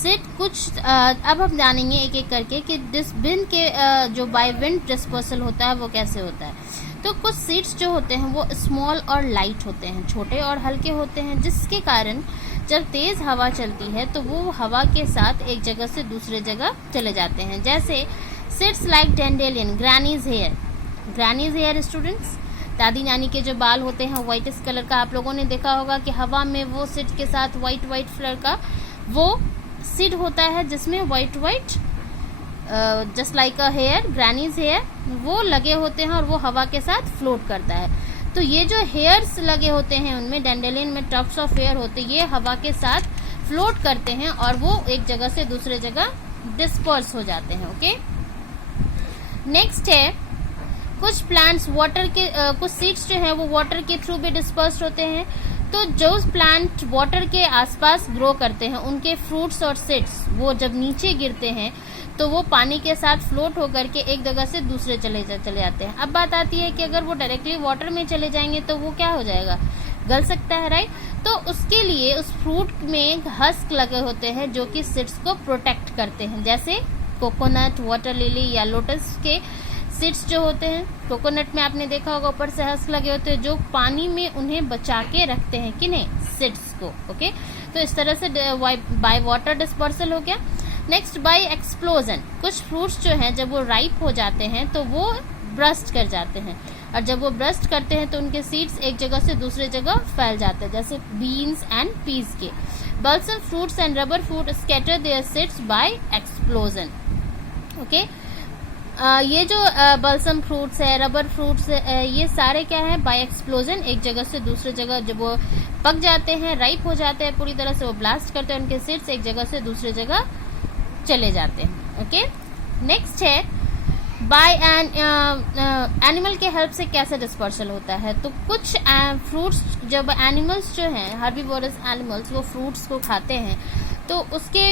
सिड कुछ अब हम जानेंगे एक एक करके कि विंड के जो बाय विंड डिस्पर्सल होता है वो कैसे होता है। तो कुछ सीड्स जो होते हैं वो स्मॉल और लाइट होते हैं, छोटे और हल्के होते हैं, जिसके कारण जब तेज हवा चलती है तो वो हवा के साथ एक जगह से दूसरे जगह चले जाते हैं। जैसे seeds like dandelion, granny's hair. Granny's hair students, दादी नानी के जो बाल होते हैं व्हाइटिश कलर का, आप लोगों ने देखा होगा कि हवा में वो सीड के साथ व्हाइट कलर का वो सीड होता है जिसमें white just like a hair, granny's hair, वो लगे होते हैं और वो हवा के साथ फ्लोट करता है। तो ये जो हेयर्स लगे होते हैं उनमें, डैंडेलियन में टफ्स ऑफ हेयर होते हैं, ये हवा के साथ फ्लोट करते हैं और वो एक जगह से दूसरे जगह डिस्पर्स हो जाते हैं। ओके, नेक्स्ट है कुछ प्लांट्स वाटर के कुछ सीड्स जो है वो वाटर के थ्रू भी डिस्पर्स होते हैं। तो जो प्लांट वाटर के आसपास ग्रो करते हैं उनके फ्रूट्स और सीड्स वो जब नीचे गिरते हैं तो वो पानी के साथ फ्लोट होकर के एक जगह से दूसरे चले जाते हैं। अब बात आती है कि अगर वो डायरेक्टली वाटर में चले जाएंगे तो वो क्या हो जाएगा, गल सकता है, राइट। तो उसके लिए उस फ्रूट में हस्क लगे होते हैं जो कि सीड्स को प्रोटेक्ट करते हैं। जैसे कोकोनट, वाटर लिली या लोटस के सीड्स जो होते हैं, कोकोनट में आपने देखा होगा ऊपर से हस्क लगे होते हैं जो पानी में उन्हें बचा के रखते हैं, किन्हें, सीड्स को। ओके, तो इस तरह से बाय वाटर डिस्पर्सल हो गया। नेक्स्ट बाय एक्सप्लोजन, कुछ फ्रूट्स जो हैं जब वो राइप हो जाते हैं तो वो ब्रस्ट कर जाते हैं, और जब वो ब्रस्ट करते हैं तो उनके सीड्स एक जगह से दूसरे जगह फैल जाते हैं, जैसे बीन्स एंड पीस के। Balsam fruits and rubber fruit scatter their seeds by explosion. Okay, ये जो बल्सम फ्रूट्स है, रबर फ्रूट्स है, ये सारे क्या है, बाय एक्सप्लोजन एक जगह से दूसरे जगह जब वो पक जाते हैं, राइप हो जाते हैं पूरी तरह से, वो ब्लास्ट करते हैं, उनके सीड्स एक जगह से दूसरे जगह चले जाते हैं। ओके, नेक्स्ट है बाय एनिमल के हेल्प से कैसे डिस्पर्सल होता है। तो कुछ फ्रूट्स जब एनिमल्स जो हैं, हर्बीवोरस एनिमल्स, वो फ्रूट्स को खाते हैं तो उसके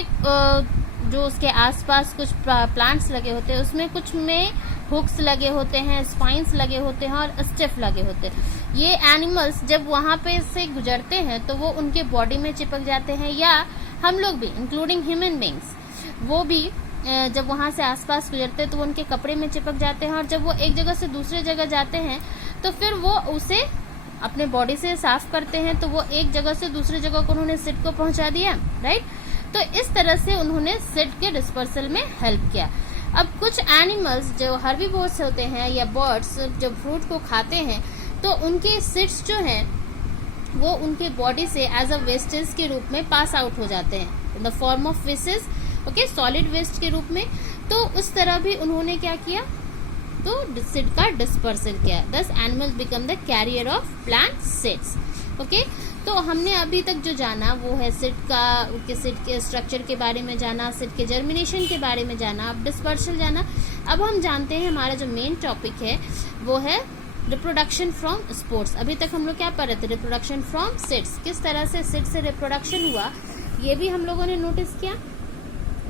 जो उसके आसपास कुछ प्लांट्स लगे होते हैं उसमें कुछ में हुक्स लगे होते हैं, स्पाइंस लगे होते हैं और स्टिफ लगे होते हैं। ये एनिमल्स जब वहां पे से गुजरते हैं तो वो उनके बॉडी में चिपक जाते हैं, या हम लोग भी इंक्लूडिंग ह्यूमन बींग्स वो भी जब वहां से आसपास गुजरते हैं तो वो उनके कपड़े में चिपक जाते हैं, और जब वो एक जगह से दूसरे जगह जाते हैं तो फिर वो उसे अपने बॉडी से साफ करते हैं, तो वो एक जगह से दूसरी जगह को उन्होंने सीड को पहुंचा दिया, राइट। तो इस तरह से उन्होंने सीड के डिस्पर्सल में हेल्प किया। अब कुछ एनिमल्स जो हर्बीवोर्स होते हैं या बर्ड्स जब फ्रूट को खाते हैं तो उनके सीड्स जो हैं वो उनके बॉडी से एज अ वेस्टेज के रूप में पास आउट हो जाते हैं, इन द फॉर्म ऑफ वेसेस, ओके, सॉलिड वेस्ट के रूप में। तो उस तरह भी उन्होंने क्या किया, तो सीड का डिस्पर्सल किया। दस animals become the carrier of plant seeds. Okay, तो हमने अभी तक जो जाना वो है सीड के स्ट्रक्चर के बारे में जाना, सीड के जर्मिनेशन के बारे में जाना, अब डिस्पर्सल जाना। अब हम जानते हैं हमारा जो मेन टॉपिक है वो है रिप्रोडक्शन फ्रॉम स्पोर्स। अभी तक हम लोग क्या पढ़ रहे थे, रिप्रोडक्शन फ्रॉम सीड्स, किस तरह से सीड से रिप्रोडक्शन हुआ ये भी हम लोगों ने नोटिस किया।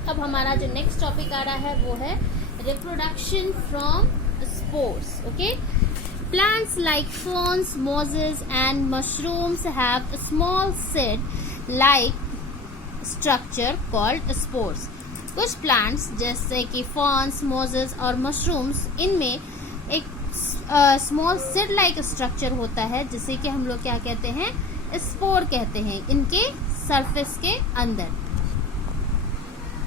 अब हमारा जो नेक्स्ट टॉपिक आ रहा है वो है reproduction from spores. Okay, plants like ferns, mosses and mushrooms have a small seed like structure called spores. कुछ plants जैसे कि ferns, mosses और mushrooms, इनमें एक small seed like structure होता है जिसे कि हम लोग क्या कहते हैं, स्पोर कहते हैं, इनके सरफेस के अंदर।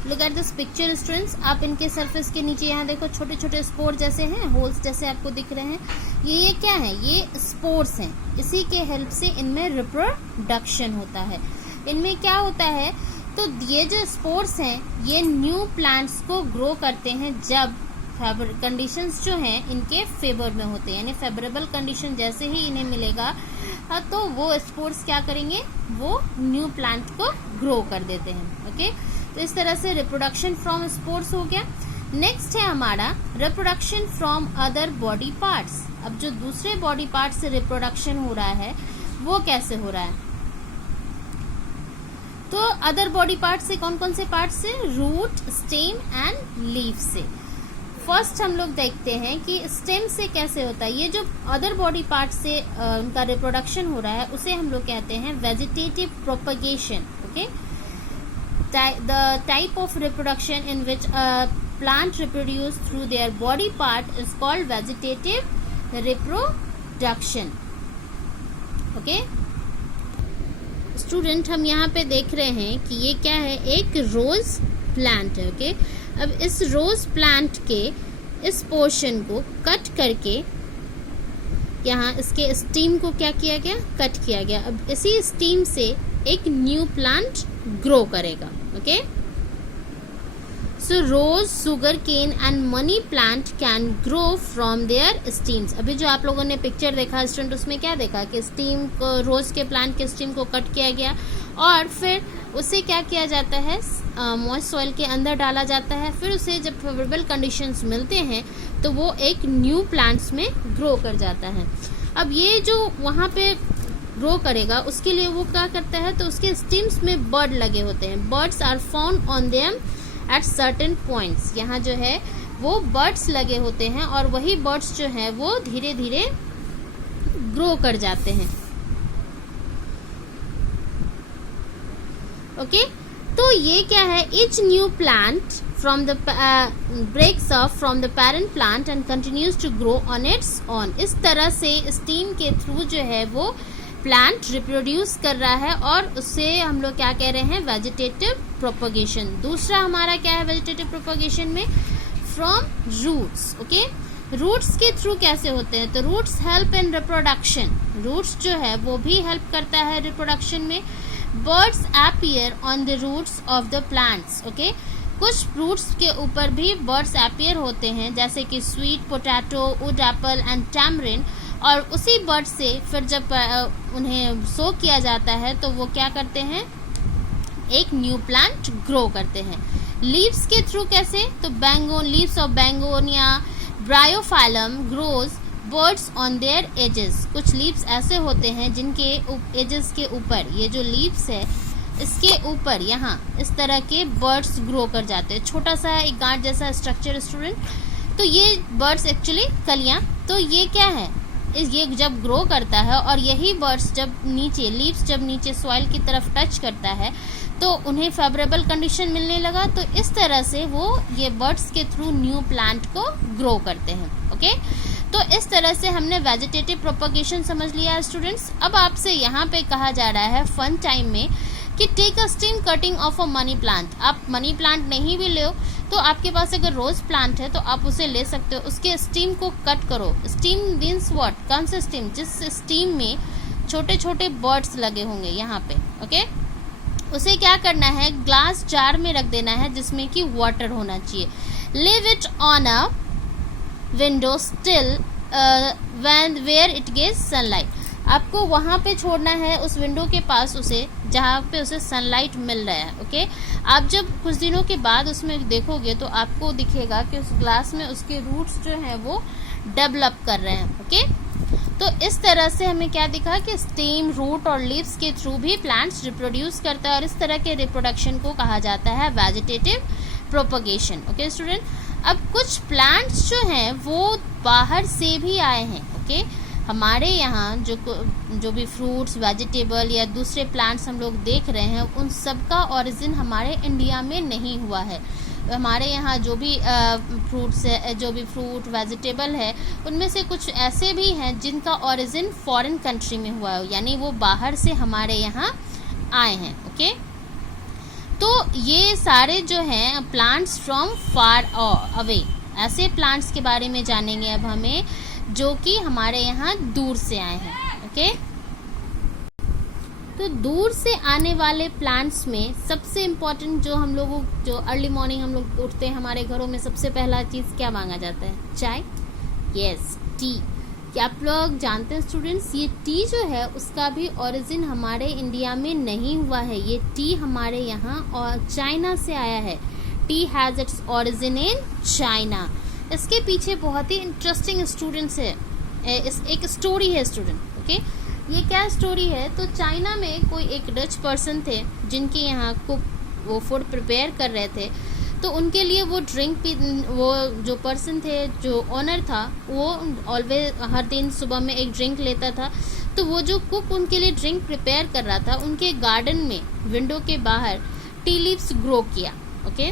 Look at this picture students, आप इनके सरफेस के नीचे यहाँ देखो छोटे छोटे स्पोर जैसे हैं, होल्स जैसे आपको दिख रहे हैं, ये क्या है, ये स्पोर्स हैं। इसी के हेल्प से इनमें रिप्रोडक्शन होता है। इनमें क्या होता है, तो ये जो स्पोर्स हैं ये न्यू प्लांट्स को ग्रो करते हैं जब कंडीशंस जो हैं इनके फेवर में होते हैं, यानी फेवरेबल कंडीशन जैसे ही इन्हें मिलेगा तो वो स्पोर्स क्या करेंगे, वो न्यू प्लांट को ग्रो कर देते हैं। ओके, तो इस तरह से रिप्रोडक्शन फ्रॉम स्पोर्स हो गया। नेक्स्ट है हमारा reproduction from other body parts. अब जो दूसरे बॉडी पार्ट से रिप्रोडक्शन हो रहा है वो कैसे हो रहा है, तो अदर बॉडी पार्ट से कौन कौन से पार्ट से, रूट, स्टेम एंड लीफ से। फर्स्ट हम लोग देखते हैं कि स्टेम से कैसे होता है। ये जो अदर बॉडी पार्ट से उनका रिप्रोडक्शन हो रहा है उसे हम लोग कहते हैं vegetative propagation. Okay, the type of reproduction in which a plant reproduce through their body part is called vegetative reproduction. Okay? Student, हम यहाँ पे देख रहे हैं कि ये क्या है, एक रोज प्लांट है. ओके, अब इस रोज प्लांट के इस पोर्शन को कट करके यहाँ इसके स्टीम को क्या किया गया, कट किया गया. अब इसी स्टीम से एक न्यू प्लांट ग्रो करेगा. Okay, so rose, sugar cane and money plant can grow from their stems. अभी जो आप लोगों ने पिक्चर देखा स्टूडेंट, उसमें क्या देखा कि स्टीम को, रोज के प्लांट के स्टीम को कट किया गया और फिर उसे क्या किया जाता है, मॉइस्ट सॉइल के अंदर डाला जाता है. फिर उसे जब फेवरेबल कंडीशंस मिलते हैं तो वो एक न्यू प्लांट्स में ग्रो कर जाता है. अब ये जो वहाँ पे ग्रो करेगा उसके लिए वो क्या करता है, तो उसके स्टीम्स में बर्ड लगे होते हैं. Buds are found on them at certain points. यहाँ जो है वो बर्ड्स लगे होते हैं और वही बर्ड्स जो है वो धीरे धीरे ग्रो कर जाते हैं. ओके, तो ये क्या है, each new plant from the breaks off from the parent plant and continues to grow on its own. इस तरह से स्टीम के थ्रू जो है वो प्लांट रिप्रोड्यूस कर रहा है और उससे हम लोग क्या कह रहे हैं, वेजिटेटिव प्रोपगेशन. दूसरा हमारा क्या है वेजिटेटिव प्रोपगेशन में, फ्रॉम रूट्स. ओके, रूट्स के थ्रू कैसे होते हैं, तो roots help in reproduction. Roots जो है वो भी हेल्प करता है रिप्रोडक्शन में. Buds appear on the roots of the plants. Okay, कुछ फ्रूट्स के ऊपर भी बर्ड्स अपीयर होते हैं, जैसे कि sweet potato, wood apple and tamarind. और उसी बर्ड से फिर जब उन्हें सो किया जाता है तो वो क्या करते हैं, एक न्यू प्लांट ग्रो करते हैं. लीव्स के थ्रू कैसे, तो बैंगो, leaves of begonia bryophyllum grows buds on their edges. कुछ लीव्स ऐसे होते हैं जिनके एजेस के ऊपर, ये जो लीव्स है इसके ऊपर यहाँ इस तरह के बर्ड्स ग्रो कर जाते हैं. छोटा सा एक गांठ जैसा स्ट्रक्चर स्टूडेंट. तो ये बर्ड्स एक्चुअली कलियां, तो ये क्या है, ये जब ग्रो करता है और यही बर्ड्स जब नीचे, लीव्स जब नीचे सॉइल की तरफ टच करता है तो उन्हें फेवरेबल कंडीशन मिलने लगा. तो इस तरह से वो ये बर्ड्स के थ्रू न्यू प्लांट को ग्रो करते हैं. ओके, तो इस तरह से हमने वेजिटेटिव प्रोपगेशन समझ लिया स्टूडेंट्स. अब आपसे यहाँ पे कहा जा रहा है फन टाइम में कि take a stem cutting of a money plant. आप मनी प्लांट नहीं भी ले तो आपके पास अगर रोज प्लांट है तो आप उसे ले सकते हो, उसके स्टीम को कट करो. स्टीम मीन्स व्हाट, कौन सा स्टीम, जिस स्टीम में छोटे छोटे बर्ड्स लगे होंगे यहाँ पे. ओके, उसे क्या करना है, ग्लास जार में रख देना है जिसमें कि वाटर होना चाहिए. Leave it on a window sill where it gets sunlight. आपको वहाँ पे छोड़ना है उस विंडो के पास उसे, जहाँ पे उसे सनलाइट मिल रहा है. ओके, आप जब कुछ दिनों के बाद उसमें देखोगे तो आपको दिखेगा कि उस ग्लास में उसके रूट्स जो हैं वो डेवलप कर रहे हैं. ओके, तो इस तरह से हमें क्या दिखा कि स्टेम, रूट और लीव्स के थ्रू भी प्लांट्स रिप्रोड्यूस करता है और इस तरह के रिप्रोडक्शन को कहा जाता है वेजिटेटिव प्रोपगेशन. ओके स्टूडेंट, अब कुछ प्लांट्स जो हैं वो बाहर से भी आए हैं. ओके, हमारे यहाँ जो भी फ्रूट्स, वेजिटेबल या दूसरे प्लांट्स हम लोग देख रहे हैं उन सब का ओरिजिन हमारे इंडिया में नहीं हुआ है. हमारे यहाँ जो भी फ्रूट्स है, जो भी फ्रूट वेजिटेबल है, उनमें से कुछ ऐसे भी हैं जिनका ओरिजिन फॉरेन कंट्री में हुआ है, यानी वो बाहर से हमारे यहाँ आए हैं. ओके, तो ये सारे जो हैं प्लांट्स फ्रॉम फार अवे, ऐसे प्लांट्स के बारे में जानेंगे अब हमें जो कि हमारे यहाँ दूर से आए हैं. ओके, तो दूर से आने वाले प्लांट्स में सबसे इम्पोर्टेंट जो हम लोगों, जो अर्ली मॉर्निंग हम लोग उठते हैं हमारे घरों में सबसे पहला चीज़ क्या मांगा जाता है, चाय. Yes, T. क्या आप लोग जानते हैं स्टूडेंट्स, ये टी जो है उसका भी ओरिजिन हमारे इंडिया में नहीं हुआ है. ये टी हमारे यहाँ और चाइना से आया है. T has its origin in China. इसके पीछे बहुत ही इंटरेस्टिंग स्टूडेंट्स है, एक स्टोरी है स्टूडेंट. ओके, ये क्या स्टोरी है, तो चाइना में कोई एक डच पर्सन थे जिनके यहाँ कुक वो फूड प्रिपेयर कर रहे थे. तो उनके लिए वो वो जो पर्सन थे, जो ओनर था, वो ऑलवेज हर दिन सुबह में एक ड्रिंक लेता था. तो वो जो कुक उनके लिए ड्रिंक प्रिपेयर कर रहा था, उनके गार्डन में विंडो के बाहर टी लीव्स ग्रो किया। ओके,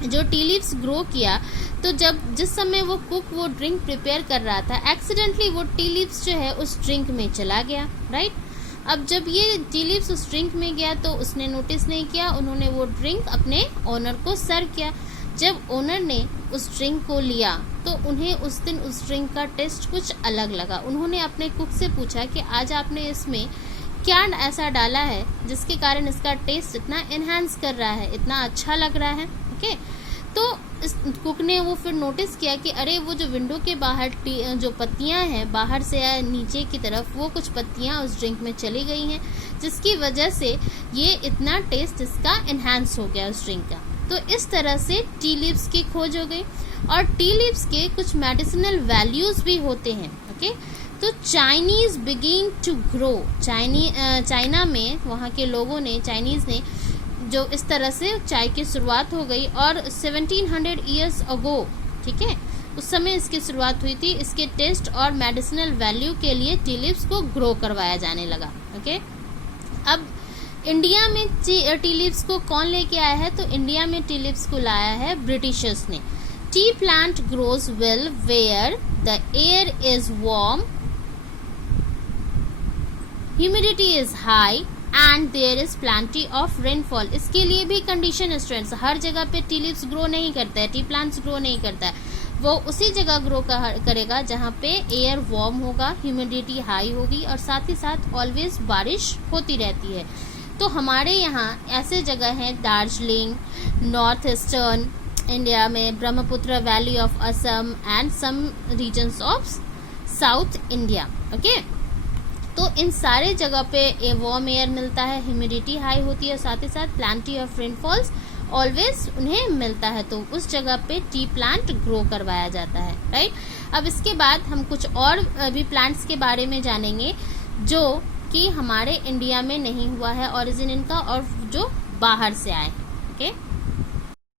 जो टी लीव्स ग्रो किया, तो जिस समय वो कुक वो ड्रिंक प्रिपेयर कर रहा था, एक्सीडेंटली वो टी लीव्स जो है उस ड्रिंक में चला गया, राइट। अब जब ये टी लीव्स उस ड्रिंक में गया तो उसने नोटिस नहीं किया, उन्होंने वो ड्रिंक अपने ओनर को सर्व किया। जब ओनर ने उस ड्रिंक को लिया तो उन्हें उस दिन उस ड्रिंक का टेस्ट कुछ अलग लगा। उन्होंने अपने कुक से पूछा कि आज आपने इसमें क्या ऐसा डाला है जिसके कारण इसका टेस्ट इतना एनहांस कर रहा है, इतना अच्छा लग रहा है। ओके, तो इस कुक ने वो फिर नोटिस किया कि अरे वो जो विंडो के बाहर जो पत्तियां हैं बाहर से नीचे की तरफ, वो कुछ पत्तियां उस ड्रिंक में चली गई हैं, जिसकी वजह से ये इतना टेस्ट इसका एनहांस हो गया उस ड्रिंक का। तो इस तरह से टी लीव्स की खोज हो गई। और टी लीव्स के कुछ मेडिसिनल वैल्यूज भी होते हैं। ओके, तो Chinese begin to grow, China में वहाँ के लोगों ने, चाइनीज ने जो इस तरह से चाय की शुरुआत हो गई, और 1700 ईयर्स अगो, ठीक है, उस समय इसकी शुरुआत हुई थी। इसके टेस्ट और मेडिसिनल वैल्यू के लिए टी लीव्स को ग्रो करवाया जाने लगा। ओके, अब इंडिया में टी लीव्स को कौन लेके आया है? तो इंडिया में टी लीव्स को लाया है ब्रिटिशर्स ने। Tea plant grows well where the air is warm, humidity is high and there is plenty of rainfall. इसके लिए भी कंडीशन है स्टूडेंट्स, हर जगह पे टी लीव्स ग्रो नहीं करता है, टी प्लांट्स ग्रो नहीं करता है। वो उसी जगह ग्रो करेगा जहाँ पे एयर वार्म होगा, ह्यूमिडिटी हाई होगी, और साथ ही साथ ऑलवेज बारिश होती रहती है। तो हमारे यहाँ ऐसे जगह हैं, दार्जिलिंग, नॉर्थ ईस्टर्न इंडिया में Brahmaputra valley of Assam and some regions of south India. Okay, तो इन सारे जगह पे वार्म एयर मिलता है, ह्यूमिडिटी हाई होती है, साथ ही साथ प्लांटी ऑफ रेनफॉल्स ऑलवेज उन्हें मिलता है। तो उस जगह पे टी प्लांट ग्रो करवाया जाता है, राइट। अब इसके बाद हम कुछ और भी प्लांट्स के बारे में जानेंगे जो कि हमारे इंडिया में नहीं हुआ है ओरिजिन इनका, और जो बाहर से आए। ओके।